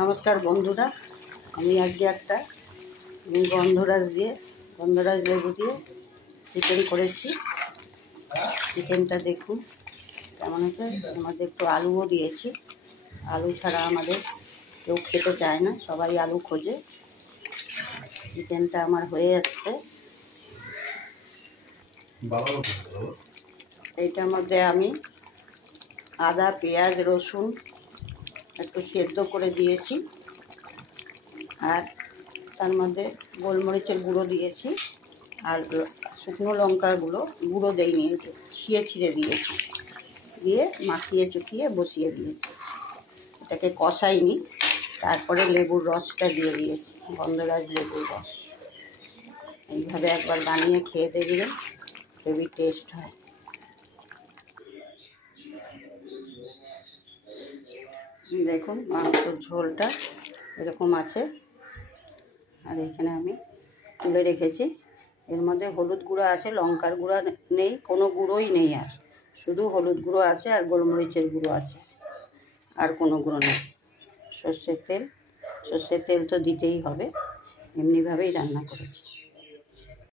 নমস্কার বন্ধুরা, আমি আজকে একটা গন্ধরাজ লেবু দিয়ে চিকেন করেছি। চিকেনটা দেখুন কেমন হচ্ছে। আমাদের একটু আলুও দিয়েছি। আলু ছাড়া আমাদের কেউ খেতে চায় না, সবাই আলু খোঁজে। চিকেনটা আমার হয়ে আসছে। এইটার মধ্যে আমি আদা, পেঁয়াজ, রসুন একটু সেদ্ধ করে দিয়েছি, আর তার মধ্যে গোলমরিচের গুঁড়ো দিয়েছি, আর শুকনো লঙ্কার গুঁড়ো দেইনি, ছিঁড়ে দিয়েছি, দিয়ে মাখিয়ে চুকিয়ে বসিয়ে দিয়েছি। এটাকে কষাইনি, তারপরে লেবুর রসটা দিয়ে দিয়েছি, গন্ধরাজ লেবুর রস। এইভাবে একবার বানিয়ে খেয়ে দেখবেন, হেভি টেস্ট হয়। দেখুন মাংসর ঝোলটা এরকম আছে, আর এখানে আমি তুলে রেখেছি। এর মধ্যে হলুদ গুঁড়ো আছে, লঙ্কার গুঁড়ো নেই, কোনো গুঁড়োই নেই, আর শুধু হলুদ গুঁড়ো আছে আর গোলমরিচের গুঁড়ো আছে, আর কোনো গুঁড়ো নেই। সর্ষের তেল তো দিতেই হবে, এমনিভাবেই রান্না করেছি।